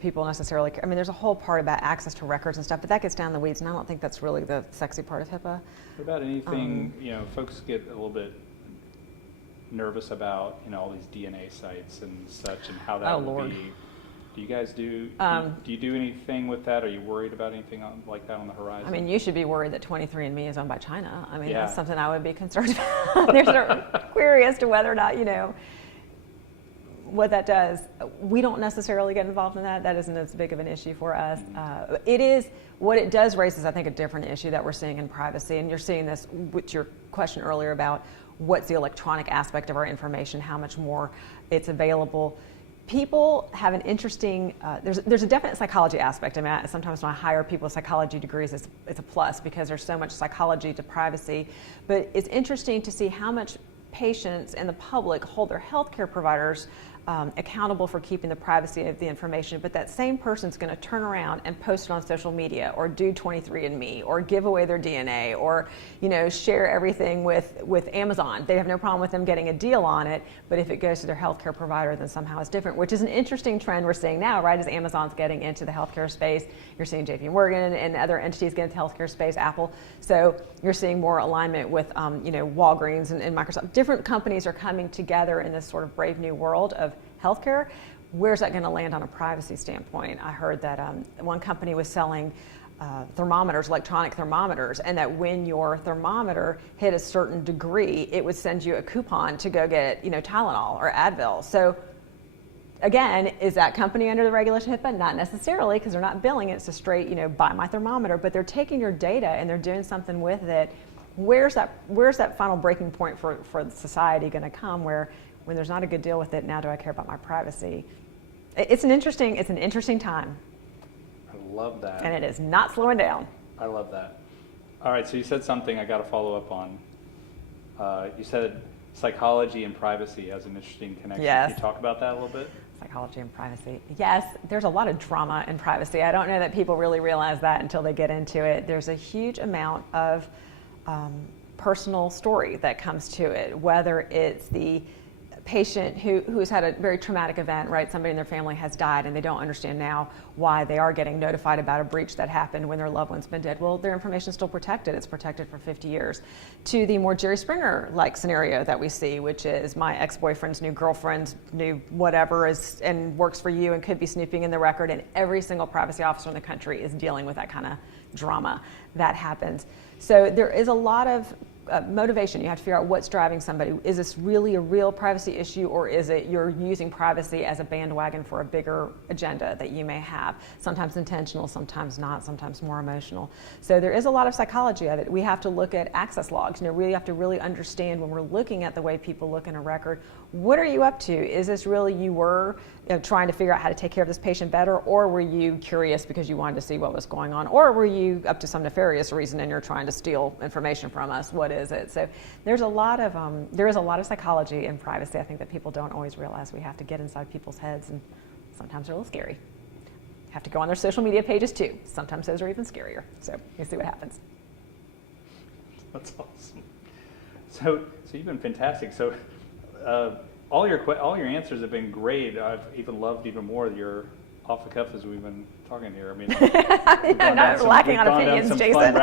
people necessarily care. I mean, there's a whole part about access to records and stuff, but that gets down the weeds, and I don't think that's really the sexy part of HIPAA. What about anything, folks get a little bit nervous about, all these DNA sites and such, and how that would be. Do you guys do you do anything with that? Are you worried about anything like that on the horizon? I mean, you should be worried that 23andMe is owned by China. I mean, that's something I would be concerned about. There's a query as to whether or not, what that does. We don't necessarily get involved in that. That isn't as big of an issue for us. It is, what it does raise is, I think, a different issue that we're seeing in privacy. And you're seeing this with your question earlier about what's the electronic aspect of our information, how much more it's available. People have an interesting, there's a definite psychology aspect. I mean, sometimes when I hire people with psychology degrees, it's a plus because there's so much psychology to privacy. But it's interesting to see how much patients and the public hold their healthcare providers accountable for keeping the privacy of the information, but that same person's going to turn around and post it on social media, or do 23andMe, or give away their DNA, or share everything with Amazon. They have no problem with them getting a deal on it, but if it goes to their healthcare provider, then somehow it's different, which is an interesting trend we're seeing now, right? As Amazon's getting into the healthcare space, you're seeing JP Morgan and other entities get into the healthcare space, Apple. So you're seeing more alignment with Walgreens and Microsoft. Different companies are coming together in this sort of brave new world of healthcare. Where's that going to land on a privacy standpoint? I heard that one company was selling thermometers, electronic thermometers, and that when your thermometer hit a certain degree, it would send you a coupon to go get Tylenol or Advil. So again, is that company under the regulation HIPAA? Not necessarily, because they're not billing it. It's a straight buy my thermometer, but they're taking your data and they're doing something with it. Where's that final breaking point for society going to come where, when there's not a good deal with it, now do I care about my privacy? It's an interesting time. I love that. And it is not slowing down. I love that. All right, so you said something I got to follow up on. You said psychology and privacy has an interesting connection. Yes. Can you talk about that a little bit? Psychology and privacy. Yes, there's a lot of drama in privacy. I don't know that people really realize that until they get into it. There's a huge amount of personal story that comes to it, whether it's the patient who's had a very traumatic event, right? Somebody in their family has died and they don't understand now why they are getting notified about a breach that happened when their loved one's been dead. Well, their information is still protected. It's protected for 50 years. To the more Jerry Springer-like scenario that we see, which is my ex-boyfriend's new girlfriend's new whatever is and works for you and could be snooping in the record, and every single privacy officer in the country is dealing with that kind of drama that happens. So there is a lot of motivation. You have to figure out what's driving somebody. Is this really a real privacy issue, or is it you're using privacy as a bandwagon for a bigger agenda that you may have? Sometimes intentional, sometimes not, sometimes more emotional. So there is a lot of psychology of it. We have to look at access logs. We have to really understand when we're looking at the way people look in a record, what are you up to? Is this really you were trying to figure out how to take care of this patient better, or were you curious because you wanted to see what was going on, or were you up to some nefarious reason and you're trying to steal information from us? What is it? So there's a lot of there is a lot of psychology in privacy. I think that people don't always realize. We have to get inside people's heads, and sometimes they're a little scary. Have to go on their social media pages too. Sometimes those are even scarier. So you see what happens. That's awesome. So you've been fantastic. So all your answers have been great. I've even loved even more your off the cuff as we've been talking here. I mean, I'm not lacking on opinions, Jason.